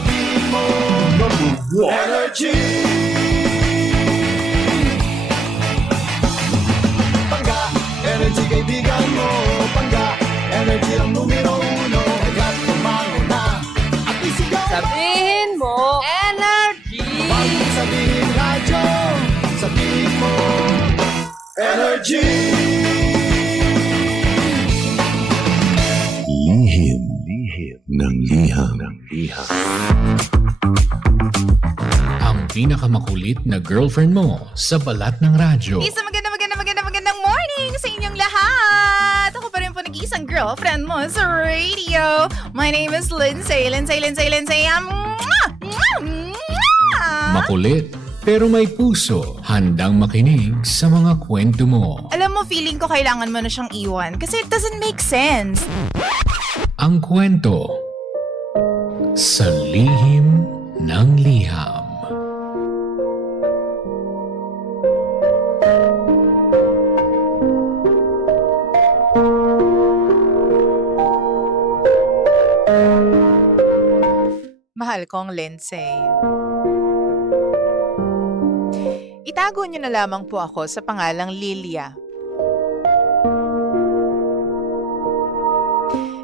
sabihin mo. Number 1 Energy. Pangga, energy kaibigan mo. Pangga, energy ang numero 1. Kagat tumango na at isigaw. Sabihin mo, energy! Pag sabihin radyo, sabihin mo, energy. Lihim ng liham. Ang pinakamakulit na girlfriend mo sa balat ng radyo. Isang magandang morning sa inyong lahat! Ako pa rin po nag-iisang girlfriend mo sa radio. My name is Lindsay. Makulit pero may puso. Handang makinig sa mga kwento mo. Alam mo, feeling ko kailangan mo na siyang iwan kasi it doesn't make sense. Ang kwento sa lihim ng liham. Mahal kong Lindsay. Itago niyo na lamang po ako sa pangalang Lilia.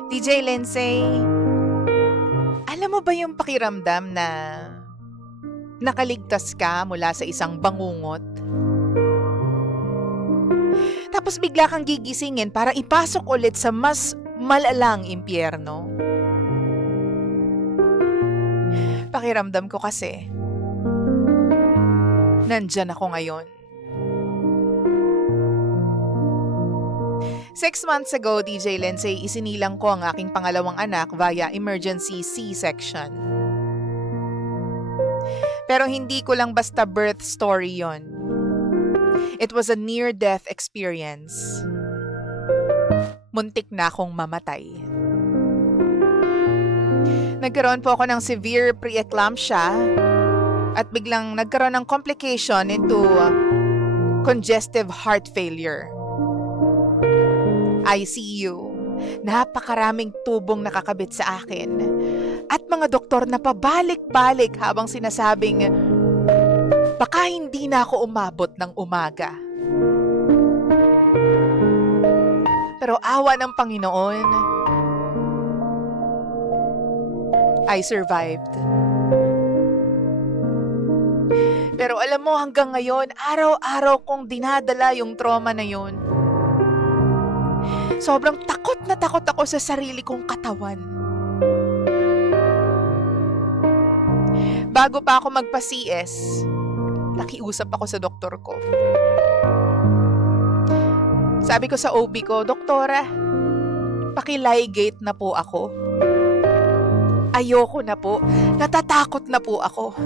DJ Lindsay, alam mo ba yung pakiramdam na nakaligtas ka mula sa isang bangungot? Tapos bigla kang gigisingin para ipasok ulit sa mas malalang impyerno. Pakiramdam ko kasi, nandyan ako ngayon. 6 months ago, DJ Lindsay, isinilang ko ang aking pangalawang anak via emergency C-section. Pero hindi ko lang basta birth story yon. It was a near-death experience. Muntik na akong mamatay. Nagkaroon po ako ng severe preeclampsia at biglang nagkaroon ng complication into congestive heart failure. ICU. Napakaraming tubong nakakabit sa akin. At mga doktor na pabalik-balik habang sinasabing baka hindi na ako umabot ng umaga. Pero awa ng Panginoon, I survived. Pero alam mo, hanggang ngayon, araw-araw kong dinadala yung trauma na yun. Sobrang takot na takot ako sa sarili kong katawan. Bago pa ako magpa-CS, nakiusap ako sa doktor ko. Sabi ko sa OB ko, Doktora, paki-ligate na po ako. Ayoko na po. Natatakot na po ako.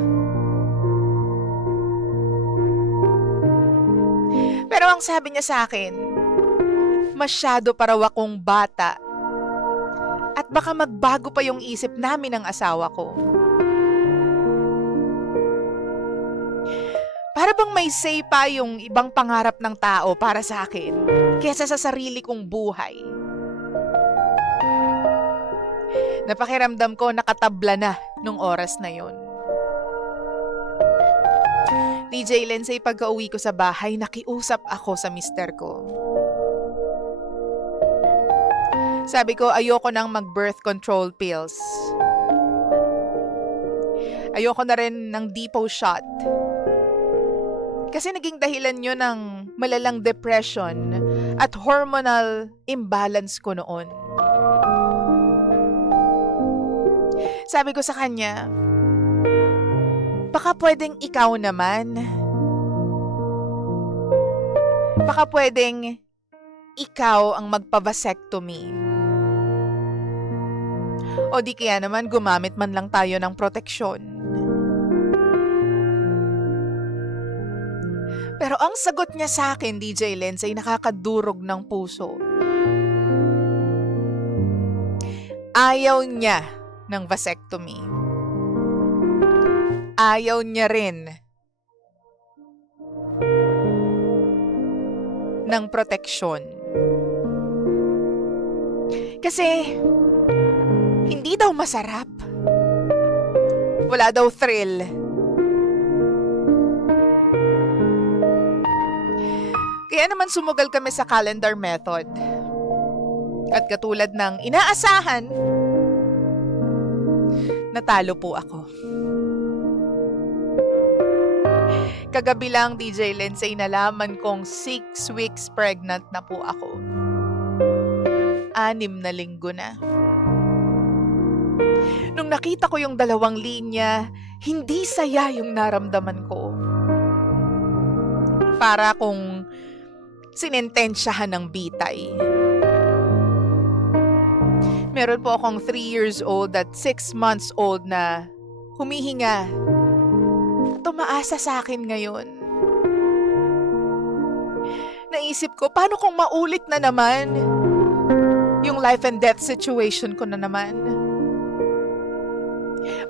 Pero ang sabi niya sa akin, masyado pa raw akong bata. At baka magbago pa yung isip namin ng asawa ko. Para bang may say pa yung ibang pangarap ng tao para sa akin kesa sa sarili kong buhay. Napakiramdam ko nakatabla na nung oras na yon. DJ Lindsay, pagka-uwi ko sa bahay, nakiusap ako sa mister ko. Sabi ko, ayoko nang mag-birth control pills. Ayoko na rin ng Depo shot. Kasi naging dahilan yun ng malalang depression at hormonal imbalance ko noon. Sabi ko sa kanya, baka pwedeng ikaw naman. Baka pwedeng ikaw ang magpa-vasectomy. O di kaya naman gumamit man lang tayo ng proteksyon. Pero ang sagot niya sa akin, DJ Lindsay, nakakadurog ng puso. Ayaw niya ng vasectomy. Ayaw niya rin ng proteksyon. Kasi hindi daw masarap. Wala daw thrill. Kaya naman sumugal kami sa calendar method. At katulad ng inaasahan, natalo po ako. Kagabi lang, DJ Lindsay, nalaman kong 6 weeks pregnant na po ako. 6 na linggo na. Nung nakita ko yung 2 linya, hindi saya yung naramdaman ko. Para kung sinentensyahan ng bitay. Meron po akong 3 years old at 6 months old na humihinga. At umaasa sa akin ngayon. Naisip ko, paano kung maulit na naman yung life and death situation ko na naman?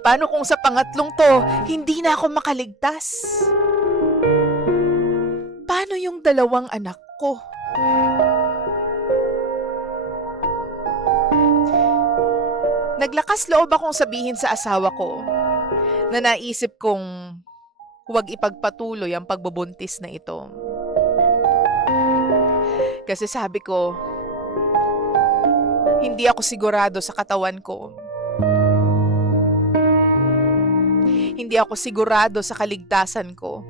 Paano kung sa pangatlong to, hindi na ako makaligtas? Paano yung 2 anak ko? Naglakas loob akong sabihin sa asawa ko na naisip kong huwag ipagpatuloy ang pagbubuntis na ito. Kasi sabi ko, hindi ako sigurado sa katawan ko. Hindi ako sigurado sa kaligtasan ko.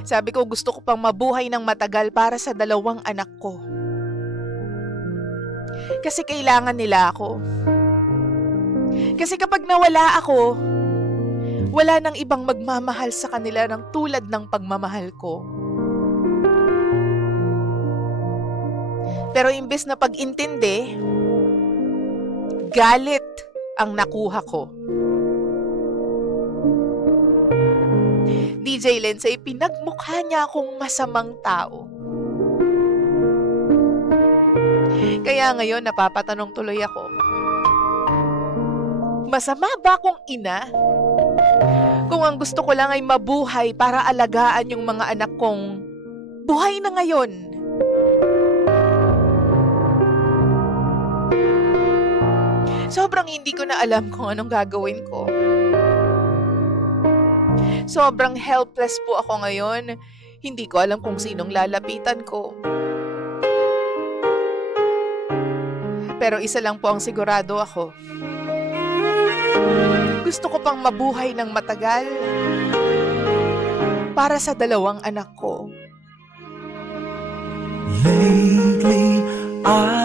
Sabi ko, gusto ko pang mabuhay ng matagal para sa 2 anak ko. Kasi kailangan nila ako. Kasi kapag nawala ako, wala nang ibang magmamahal sa kanila ng tulad ng pagmamahal ko. Pero imbes na pag-intindi, galit ang nakuha ko. DJ Lindsay, pinagmukha niya akong masamang tao. Kaya ngayon napapatanong tuloy ako, masama ba akong ina? Kung ang gusto ko lang ay mabuhay para alagaan yung mga anak kong buhay na ngayon. Sobrang hindi ko na alam kung anong gagawin ko. Sobrang helpless po ako ngayon. Hindi ko alam kung sinong lalapitan ko. Pero isa lang po ang sigurado ako. Gusto ko pang mabuhay ng matagal para sa 2 anak ko. Lately, I